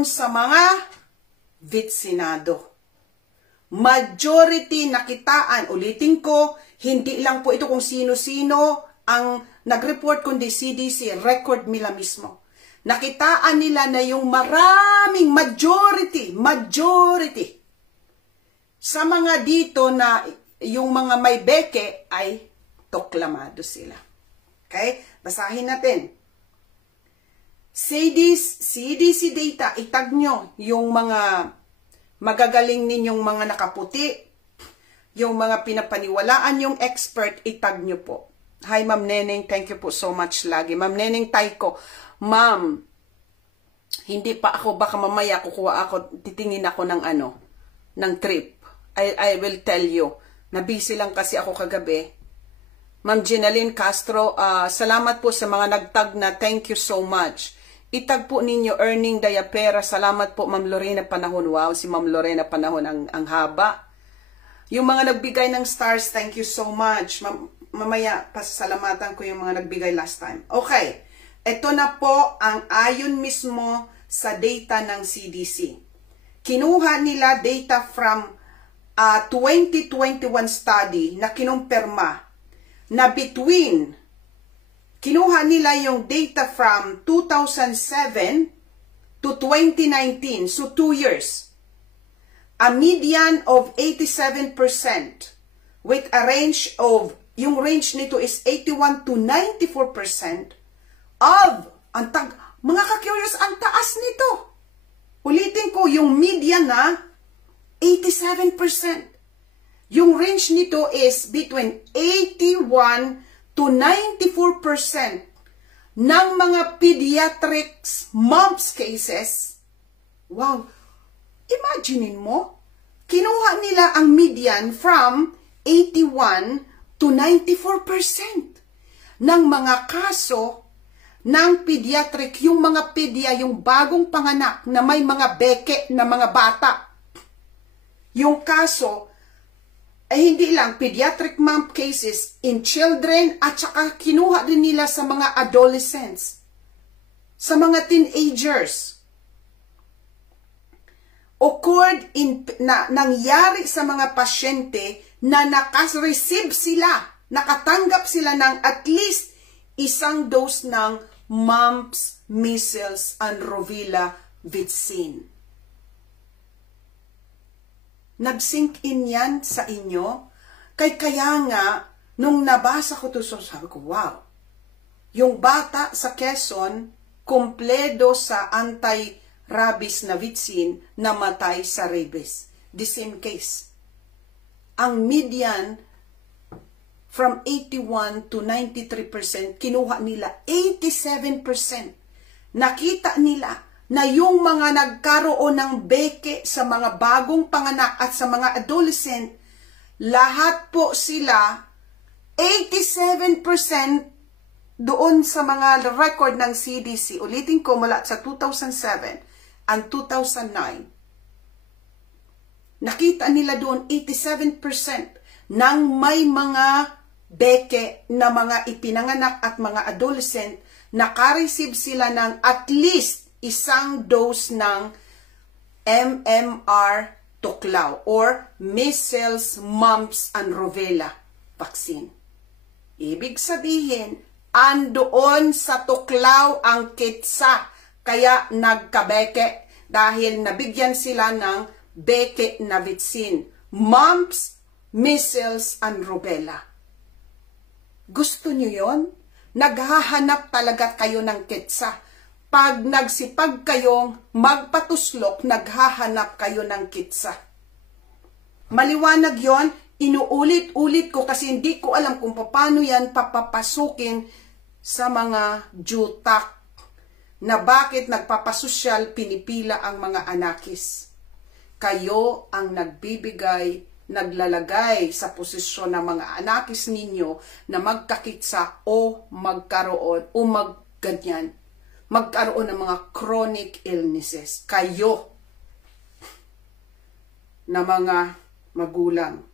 doon sa mga vitsinado. Majority nakitaan, ulitin ko, hindi lang po ito kung sino-sino ang nag-report, kundi CDC, record nila mismo. Nakitaan nila na yung maraming majority, sa mga dito na yung mga may beke ay toklamado sila. Okay? Basahin natin. CDC data, itag nyo yung mga magagaling ninyong mga nakaputi, yung mga pinapaniwalaan yung expert, itag nyo po. Hi, Ma'am Neneng, thank you po so much lagi. Ma'am Neneng Taiko, Ma'am, hindi pa ako, baka mamaya kukuha ako, titingin ako ng ng trip. I will tell you. Nabisi lang kasi ako kagabi. Ma'am Jenaline Castro, salamat po sa mga nagtag na thank you so much. Itag po ninyo Earning Dayapera. Salamat po Ma'am Lorena Panahon. Wow, si Ma'am Lorena Panahon ang haba. Yung mga nagbigay ng stars, thank you so much. Mamaya pasasalamatan ko yung mga nagbigay last time. Okay, ito na po ang ayon mismo sa data ng CDC. Kinuha nila data from 2021 study na kinumpirma na kinuha nila yung data from 2007 to 2019, so 2 years. A median of 87% with a range of, yung range nito is 81 to 94% of, mga ka-curious, ang taas nito. Ulitin ko, yung median na 87%. Yung range nito is between 81 to 94% ng mga pediatrics mumps cases. Wow! Imaginein mo, kinuha nila ang median from 81 to 94% ng mga kaso ng pediatric, yung mga yung bagong panganak na may mga beke na mga bata. Yung kaso, ay hindi lang pediatric mump cases in children at saka kinuha din nila sa mga adolescents, sa mga teenagers. Occurred nangyari sa mga pasyente na nakareceive sila, nakatanggap sila ng at least isang dose ng mumps, measles, and rubella vaccine. Nag-sink in yan sa inyo? Kaya nga, nung nabasa ko ito, sabi ko, wow. Yung bata sa Quezon, kumpledo sa anti-rabies na vaccine, namatay sa rabies. The same case. Ang median, from 81 to 93%, kinuha nila 87%. Nakita nila na yung mga nagkaroon ng beke sa mga bagong panganak at sa mga adolescent, lahat po sila, 87% doon sa mga record ng CDC. Ulitin ko mula sa 2007 and 2009. Nakita nila doon 87% ng may mga beke na mga ipinanganak at mga adolescent, nakareceive sila ng at least isang dose ng MMR tuklaw or measles, mumps, and rubella vaccine. Ibig sabihin, andoon sa tuklaw ang kitsa, kaya nagkabeke dahil nabigyan sila ng beke na vaccine. Mumps, measles, and rubella. Gusto nyo yon? Naghahanap talaga kayo ng kitsa. Pag nagsipag kayong magpatuslok, naghahanap kayo ng kitsa. Maliwanag yon, inuulit-ulit ko kasi hindi ko alam kung paano yan papapasukin sa mga jutak na bakit nagpapasosyal, pinipila ang mga anakis. Kayo ang nagbibigay, naglalagay sa posisyon ng mga anakis ninyo na magkakitsa o magkaroon o magganyan. Magkaroon ng mga chronic illnesses. Kayo na mga magulang.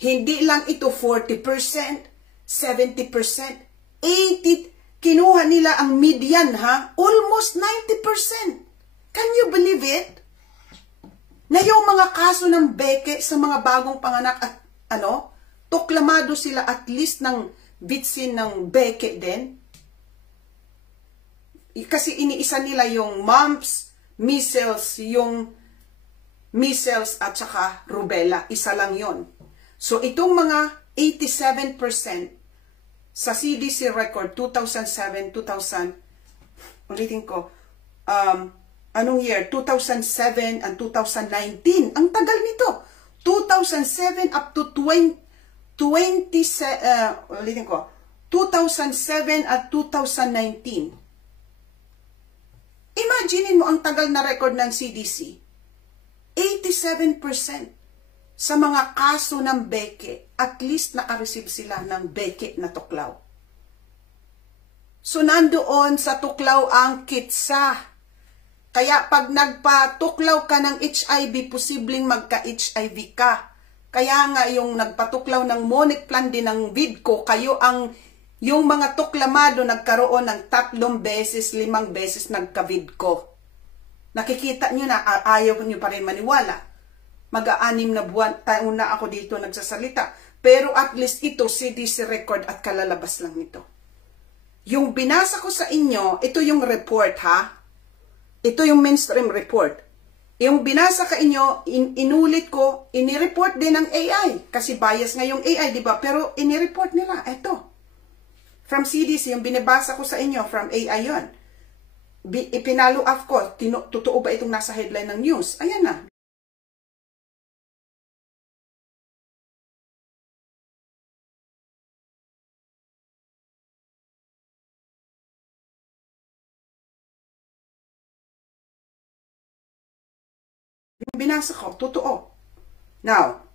Hindi lang ito 40%, 70%, 80%. kinuha nila ang median, ha? Almost 90%. Can you believe it? Na yung mga kaso ng beke sa mga bagong panganak at tuklamado sila at least ng bitsin ng beke din. Kasi iniisa nila yung mumps, measles, yung measles at saka rubella. Isa lang yon. So itong mga 87% sa CDC record 2007, 2000, ulitin ko, anong year? 2007 and 2019. Ang tagal nito. 2007 up to 2007 at 2019. Imaginin mo ang tagal na record ng CDC. 87% sa mga kaso ng beke, at least naka-receive sila ng beke na tuklaw. So nandoon sa tuklaw ang kitsa. Kaya pag nagpatuklaw ka ng HIV, posibleng magka-HIV ka. Kaya nga yung nagpatuklaw ng Monic-Plan din ng VIDCO, yung mga tuklamado nagkaroon ng 3 beses, 5 beses nagka-VIDCO. Nakikita nyo na, ayaw nyo pa rin maniwala. Mag-6 na buwan, taon na ako dito nagsasalita. Pero at least ito, CDC record at kalalabas lang nito. Yung binasa ko sa inyo, ito yung report, ha? Ito yung mainstream report. Yung binasa ka inyo, inulit ko, inireport din ng AI. Kasi bias nga yung AI, di ba? Pero inireport nila, ito. From CDC, yung binibasa ko sa inyo, from AI yun. Ipinalo up ko, totoo ba itong nasa headline ng news? Ayan na. Yung binasa ko, totoo. Now,